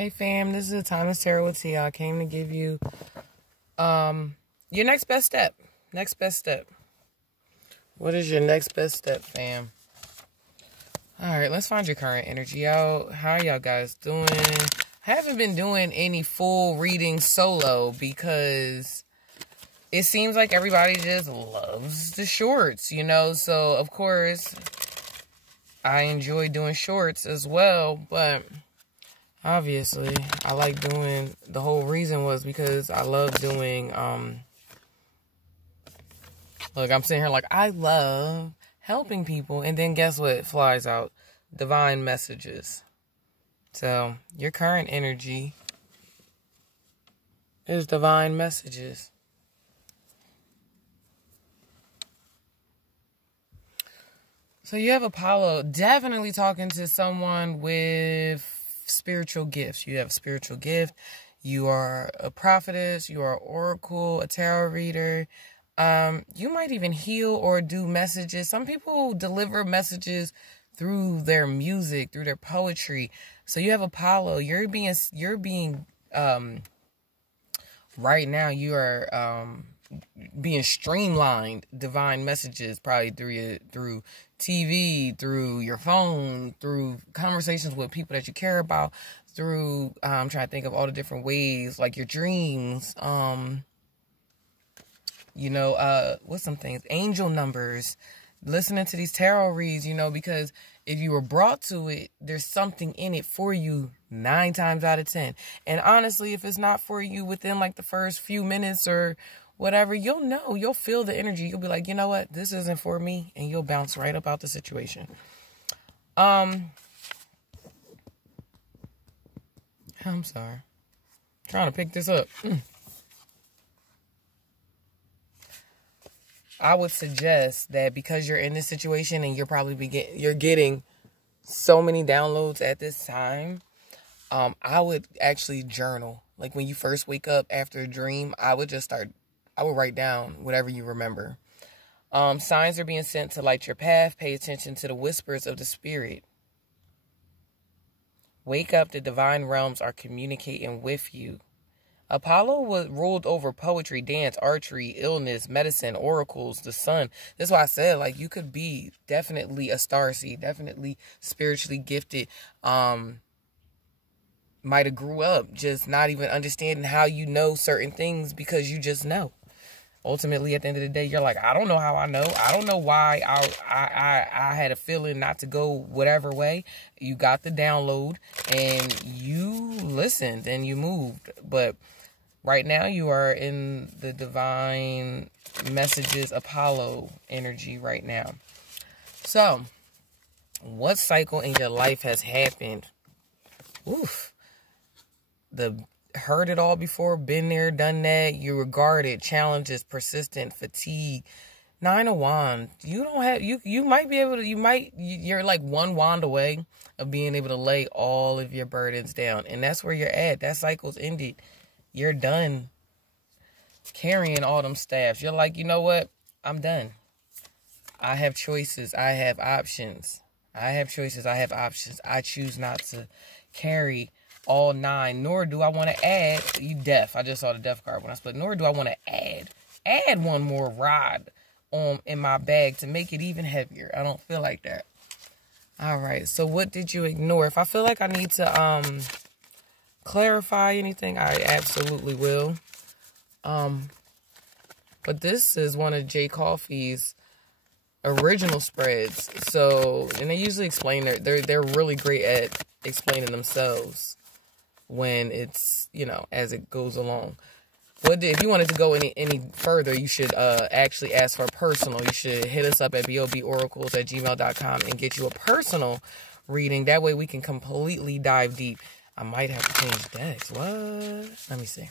Hey fam, this is the Timeless Tarot with T. I came to give you your next best step. Next best step. What is your next best step, fam? Alright, let's find your current energy out. How y'all guys doing? I haven't been doing any full reading solo because it seems like everybody just loves the shorts, you know? So, of course, I enjoy doing shorts as well, but obviously, I like doing, the whole reason was because I love doing, look, I'm sitting here like, I love helping people, and then guess what flies out? Divine messages. So, your current energy is divine messages. So, you have Apollo definitely talking to someone with spiritual gifts. You have a spiritual gift. You are a prophetess. You are an oracle, a tarot reader. You might even heal or do messages. Some people deliver messages through their music, through their poetry. So you have Apollo. You're being right now you are being streamlined divine messages, probably through TV, through your phone, through conversations with people that you care about, through I'm trying to think of all the different ways, like your dreams, what's some things, angel numbers, listening to these tarot reads, because if you were brought to it, there's something in it for you 9 times out of 10. And honestly, if it's not for you within like the first few minutes or whatever, you'll know, you'll feel the energy. You'll be like, you know what, this isn't for me. And you'll bounce right up out the situation. I'm sorry. I'm trying to pick this up. I would suggest that because you're in this situation and you're probably you're getting so many downloads at this time, I would actually journal. Like when you first wake up after a dream, I would write down whatever you remember. Signs are being sent to light your path. Pay attention to the whispers of the spirit. Wake up, the divine realms are communicating with you. Apollo ruled over poetry, dance, archery, illness, medicine, oracles, the sun. That's why I said, like, you could be definitely a starseed, definitely spiritually gifted. Might have grew up just not even understanding how you know certain things because you just know. Ultimately, at the end of the day, you're like, I don't know how I know. I don't know why I had a feeling not to go whatever way. You got the download and you listened and you moved. But right now you are in the divine messages Apollo energy right now. So, what cycle in your life has happened? Oof. Heard it all before, been there, done that. You regard it, challenges, persistent, fatigue. 9 of Wands. You don't have, you might be able to, you're like one wand away of being able to lay all of your burdens down. And that's where you're at. That cycle's ended. You're done carrying all them staffs. You're like, you know what? I'm done. I have choices. I have options. I have choices. I have options. I choose not to carry all 9, nor do I want to add, you deaf. I just saw the deaf card when I split. Nor do I want to add one more rod in my bag to make it even heavier. I don't feel like that. All right. So what did you ignore? If I feel like I need to clarify anything, I absolutely will. But this is one of Jay Coffey's original spreads. So, and they usually explain they're really great at explaining themselves when it's, as it goes along. If you wanted to go any further, you should actually ask for a personal. You should hit us up at boboracles@gmail.com and get you a personal reading. That way we can completely dive deep. I might have to change decks. What? Let me see.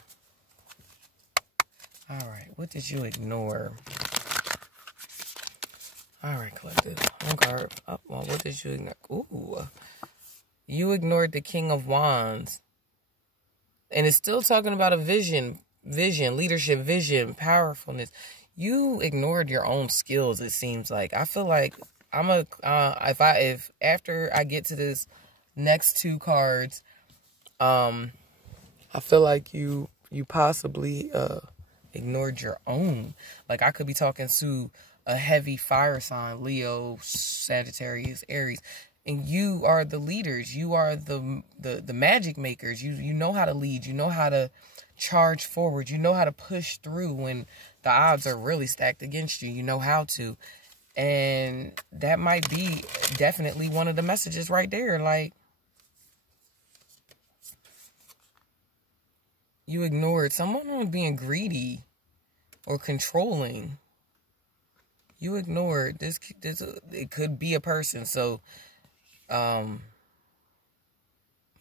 All right. What did you ignore? All right, collective. One card. Oh, well, what did you ignore? Ooh. You ignored the King of Wands. And it's still talking about a vision, leadership, vision, powerfulness. You ignored your own skills, it seems like. I feel like if after I get to this next 2 cards, I feel like you possibly ignored your own. Like, I could be talking to a heavy fire sign, Leo, Sagittarius, Aries, and you are the leaders. You are the magic makers. You know how to lead. You know how to charge forward. You know how to push through when the odds are really stacked against you. You know how to. And that might be definitely one of the messages right there. Like, you ignored someone on being greedy or controlling. You ignored this. It could be a person. So,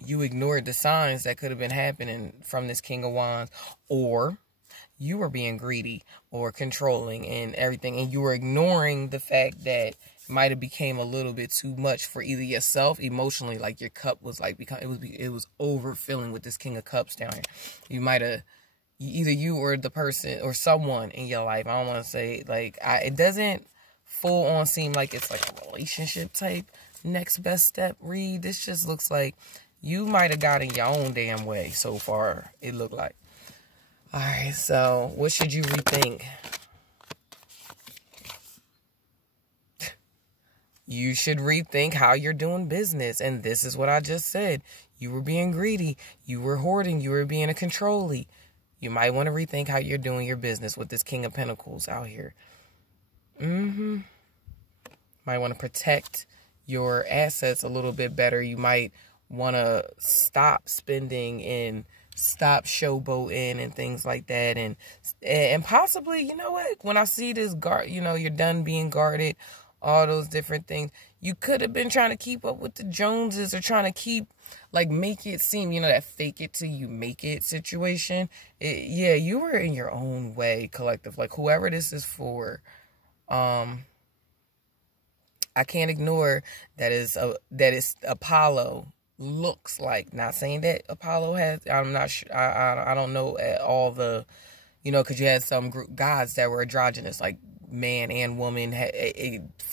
you ignored the signs that could have been happening from this King of Wands, or you were being greedy or controlling and everything, and you were ignoring the fact that it might have became a little bit too much for either yourself emotionally, like your cup was like it was overfilling with this King of Cups down here. You might have, either you or the person or someone in your life. I don't want to say like it doesn't full on seem like it's like a relationship type next best step read. This just looks like you might have got in your own damn way so far. It looked like. All right, so what should you rethink? You should rethink how you're doing business. And this is what I just said. You were being greedy. You were hoarding. You were being a controllee. You might want to rethink how you're doing your business with this King of Pentacles out here. Might want to protect your assets a little bit better. You might want to stop spending and stop showboating and things like that, and possibly, you know what, when I see this guard, you know, you're done being guarded, all those different things, you could have been trying to keep up with the Joneses, or trying to keep, like, make it seem, you know, that fake it till you make it situation. Yeah, you were in your own way, collective, like whoever this is for. I can't ignore that is Apollo. Looks like, not saying that Apollo has, I'm not sure, I don't know all the, you know, because you had some group gods that were androgynous, like man and woman.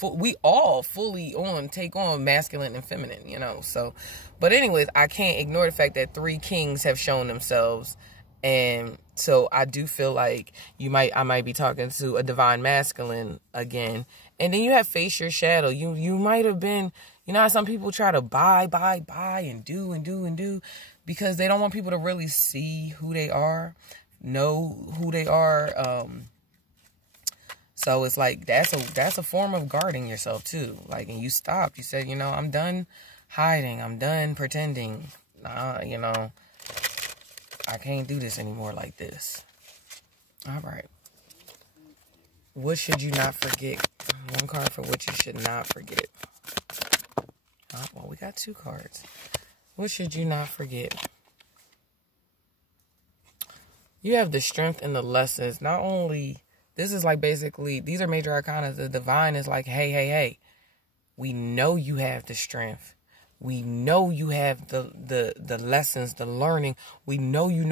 We all fully take on masculine and feminine, you know. So, but anyways, I can't ignore the fact that 3 kings have shown themselves, and so I do feel like I might be talking to a divine masculine again. And then you have face your shadow. You might have been, you know how some people try to buy and do because they don't want people to really see who they are, know who they are. So it's like that's a form of guarding yourself too. Like, and you stopped. You said, you know, I'm done hiding. I'm done pretending. You know, I can't do this anymore like this. All right. What should you not forget? One card for what you should not forget. Oh, well, we got 2 cards. What should you not forget? You have the strength and the lessons. Not only, this is like basically, these are major arcana. The divine is like, hey. We know you have the strength. We know you have the lessons, the learning. We know you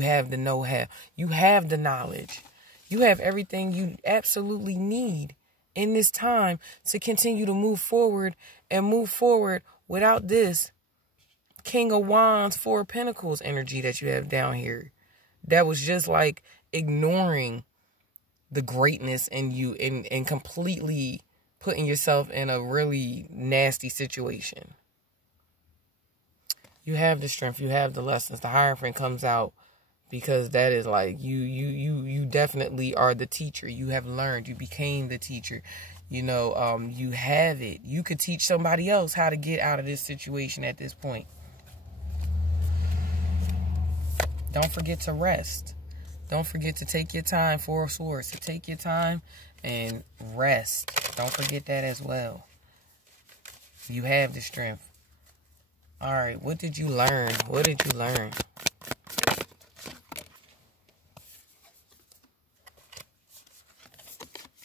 have the know-how. You have the knowledge. You have everything you absolutely need in this time to continue to move forward and move forward without this King of Wands, 4 of Pentacles energy that you have down here. That was just like ignoring the greatness in you and completely putting yourself in a really nasty situation. You have the strength. You have the lessons. The Hierophant comes out because that is like, you definitely are the teacher. You have learned. You became the teacher. You know, you have it. You could teach somebody else how to get out of this situation at this point. Don't forget to rest. Don't forget to take your time, 4 of Swords, to take your time and rest. Don't forget that as well. You have the strength. All right, what did you learn? What did you learn?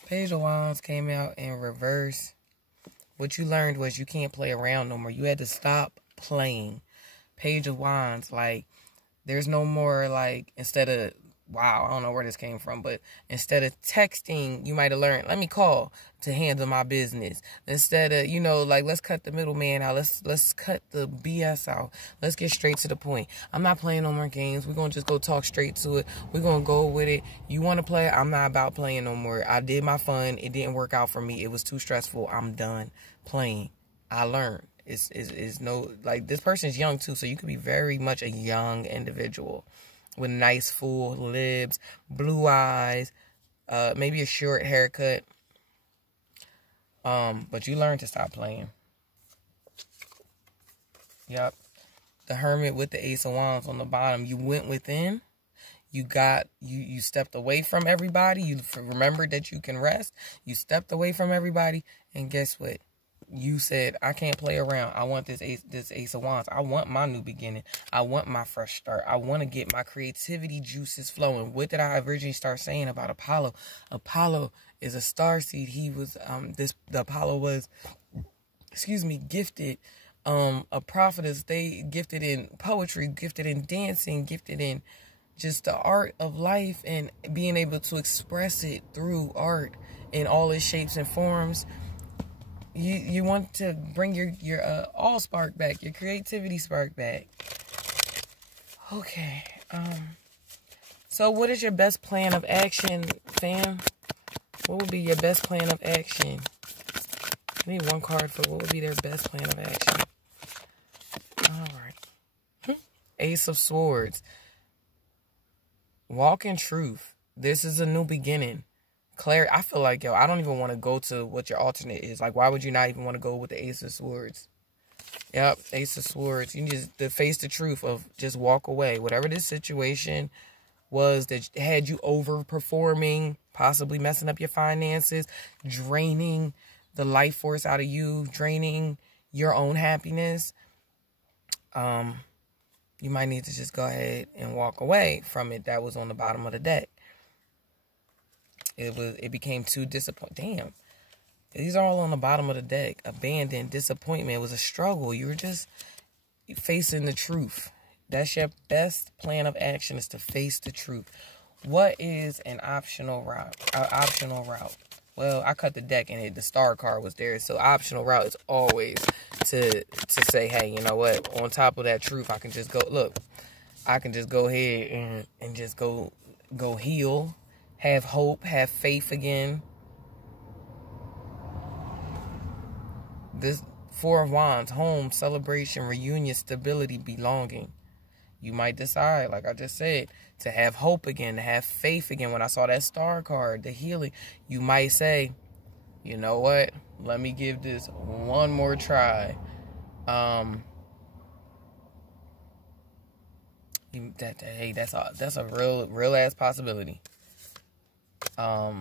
Page of Wands came out in reverse. What you learned was you can't play around no more. You had to stop playing. Page of Wands, like, there's no more, like, instead of wow, I don't know where this came from, but instead of texting, you might have learned, let me call to handle my business. Instead of, you know, like, let's cut the middleman out. Let's cut the BS out. Let's get straight to the point. I'm not playing no more games. We're going to just go talk straight to it. We're going to go with it. You want to play? I'm not about playing no more. I did my fun. It didn't work out for me. It was too stressful. I'm done playing. I learned. It's no, like, this person's young too, so you could be very much a young individual with nice full lips, blue eyes, maybe a short haircut. But you learn to stop playing. Yep. The Hermit with the Ace of Wands on the bottom. You went within. You stepped away from everybody. You remembered that you can rest. You stepped away from everybody. And guess what? You said, I can't play around. I want this Ace of Wands. I want my new beginning. I want my fresh start. I want to get my creativity juices flowing. What did I originally start saying about Apollo? Apollo is a starseed. He was, the Apollo was, gifted, a prophetess. They gifted in poetry, gifted in dancing, gifted in just the art of life and being able to express it through art in all its shapes and forms. You want to bring your all spark back, your creativity spark back. Okay. So what is your best plan of action, fam? What would be your best plan of action? I need one card for what would be their best plan of action. All right. Ace of Swords. Walk in truth. This is a new beginning. Clarity. I feel like, yo, I don't even want to go to what your alternate is. Like, why would you not even want to go with the Ace of Swords? Yep, Ace of Swords. You just to face the truth of just walk away. Whatever this situation was that had you overperforming, possibly messing up your finances, draining the life force out of you, draining your own happiness, you might need to just go ahead and walk away from it. That was on the bottom of the deck. It became too disappointing. Damn. These are all on the bottom of the deck. Abandon, disappointment. It was a struggle. You were just facing the truth. That's your best plan of action, is to face the truth. What is an optional route? Optional route. Well, I cut the deck and the star card was there. So optional route is always to say, hey, you know what? On top of that truth, I can just go, look, I can just go ahead and just go heal. Have hope, have faith again. This Four of Wands, home, celebration, reunion, stability, belonging. You might decide, like I just said, to have hope again, to have faith again. When I saw that star card, the healing, you might say, you know what? Let me give this one more try. Hey, that's a real ass possibility. Yeah,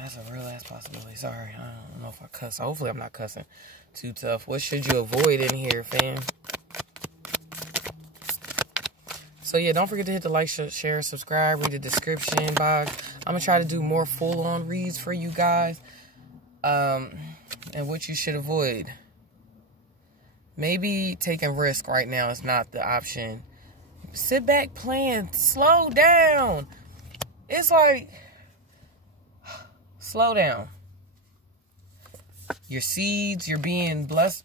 that's a real ass possibility. Sorry, I don't know if I cuss. Hopefully I'm not cussing too tough. What should you avoid in here, fam? So yeah, don't forget to hit the like, share, subscribe, read the description box. I'm gonna try to do more full-on reads for you guys. And what you should avoid. Maybe taking risk right now is not the option. Sit back, plan, slow down. It's like, slow down. Your seeds, you're being blessed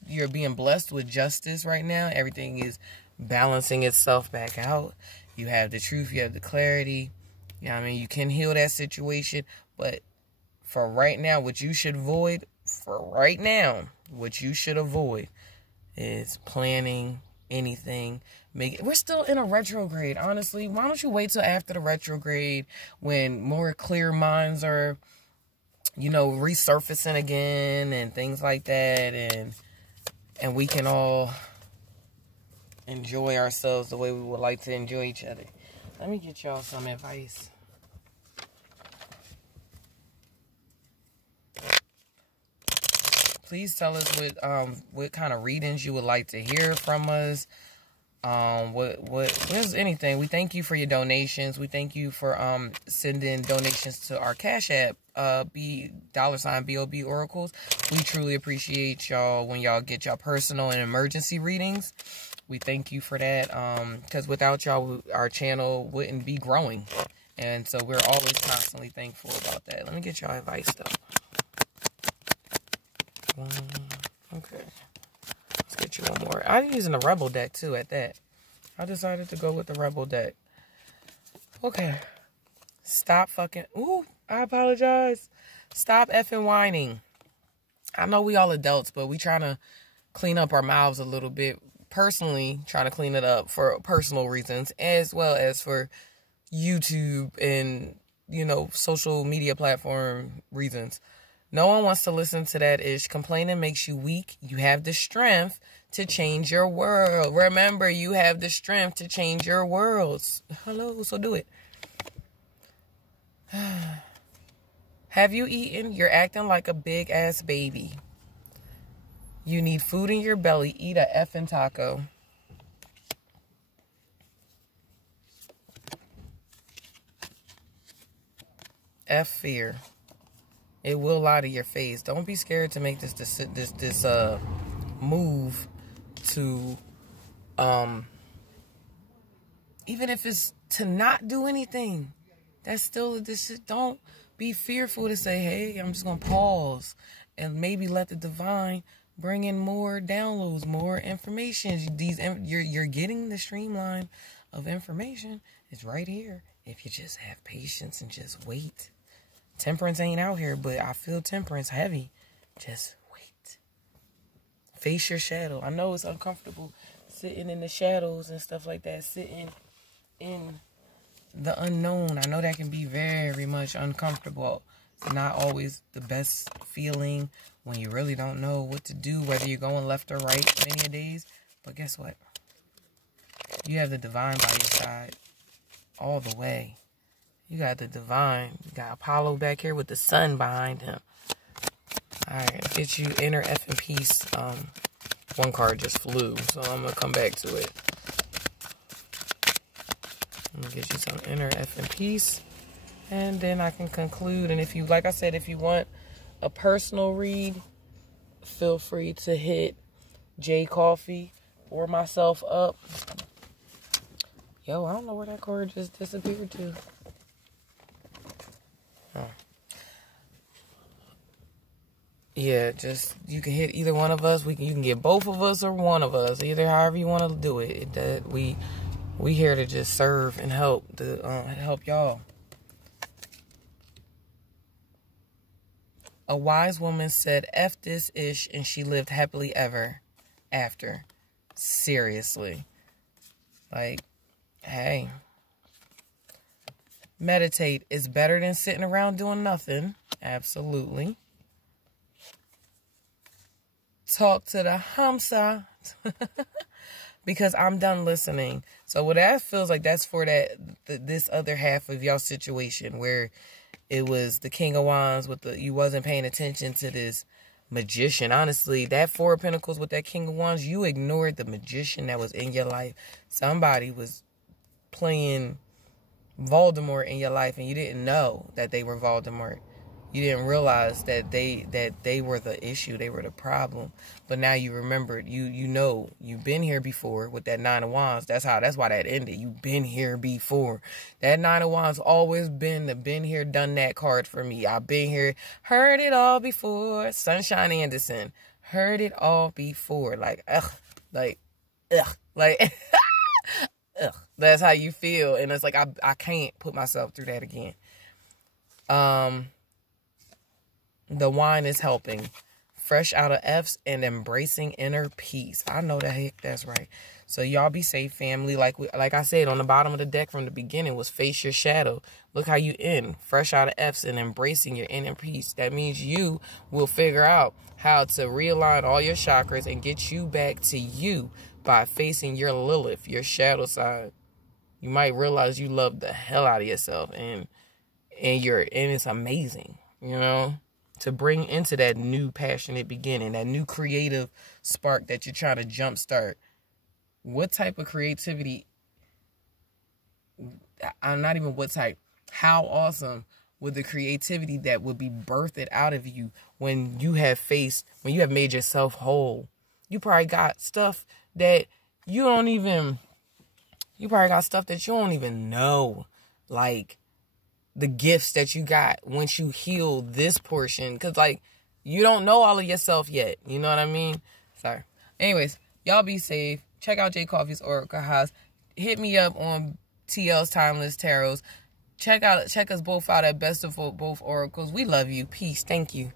with justice right now. Everything is balancing itself back out. You have the truth, you have the clarity. You know what I mean? You can heal that situation, but for right now, what you should avoid, is planning anything. We're still in a retrograde, honestly. Why don't you wait till after the retrograde when more clear minds are, you know, resurfacing again and things like that, and we can all enjoy ourselves the way we would like to enjoy each other. Let me get y'all some advice. Please tell us what kind of readings you would like to hear from us. There's anything. We thank you for your donations. We thank you for sending donations to our Cash App $BOB oracles. We truly appreciate y'all when y'all get y'all personal and emergency readings. We thank you for that, because without y'all, our channel wouldn't be growing. And so we're always constantly thankful about that. Let me get y'all advice, though. Okay. Let's get you one more. I'm using the Rebel deck, too, at that. I decided to go with the Rebel deck. Okay. Stop fucking... Ooh, I apologize. Stop effing whining. I know we all adults, but we trying to clean up our mouths a little bit. Personally, trying to clean it up for personal reasons, as well as for YouTube and, you know, social media platform reasons. No one wants to listen to that ish. Complaining makes you weak. You have the strength to change your world. Remember, you have the strength to change your worlds. Hello, so do it. Have you eaten? You're acting like a big ass baby. You need food in your belly. Eat a effing taco. F fear. It will lie to your face. Don't be scared to make this move to, even if it's to not do anything. That's still this shit. Don't be fearful to say, hey, I'm just gonna pause and maybe let the divine bring in more downloads, more information. You're getting the streamline of information. It's right here. If you just have patience and just wait. Temperance ain't out here, but I feel temperance heavy. Just wait. Face your shadow. I know it's uncomfortable sitting in the shadows and stuff like that. Sitting in the unknown. I know that can be very much uncomfortable. It's not always the best feeling when you really don't know what to do, whether you're going left or right many days. But guess what? You have the divine by your side all the way. You got the divine. You got Apollo back here with the sun behind him. Alright, get you inner effing peace. One card just flew, so I'm going to come back to it. I'm going to get you some inner effing peace. And then I can conclude. And if you, like I said, if you want a personal read, feel free to hit J Coffee or myself up. Yo, I don't know where that card just disappeared to. Oh. Yeah, just you can hit either one of us. You can get both of us or one of us. Either however you want to do it. We here to just serve and help help y'all. A wise woman said, F this ish, and she lived happily ever after. Seriously. Like, hey. Meditate is better than sitting around doing nothing. Absolutely. Talk to the Hamsa. Because I'm done listening. So what that feels like, that's for this other half of y'all situation where it was the King of Wands with you wasn't paying attention to this magician. Honestly, that Four of Pentacles with that King of Wands, you ignored the magician that was in your life. Somebody was playing Voldemort in your life and you didn't know that they were Voldemort. You didn't realize that they were the issue, they were the problem. But now you remembered, you know, you've been here before with that Nine of Wands. That's why that ended. You've been here before. That Nine of Wands always been the been here, done that card for me. I've been here, heard it all before. Sunshine Anderson, heard it all before. Like, ugh, like, ugh. That's how you feel. And it's like, I can't put myself through that again. The wine is helping. Fresh out of F's and embracing inner peace. I know that, heck, that's right. So y'all be safe, family. Like I said, on the bottom of the deck from the beginning was face your shadow. Look how you end. Fresh out of F's and embracing your inner peace. That means you will figure out how to realign all your chakras and get you back to you by facing your Lilith, your shadow side. You might realize you love the hell out of yourself and it's amazing, you know? To bring into that new passionate beginning, that new creative spark that you're trying to jumpstart. What type of creativity, I'm not even what type, how awesome with the creativity that would be birthed out of you when you have made yourself whole. You probably got stuff that you don't even know. Like the gifts that you got once you heal this portion. Because, like, you don't know all of yourself yet. You know what I mean? Sorry. Anyways, y'all be safe. Check out J Coffee's Oracle House. Hit me up on TL's Timeless Tarots. Check us both out at Best of Both Oracles. We love you. Peace. Thank you.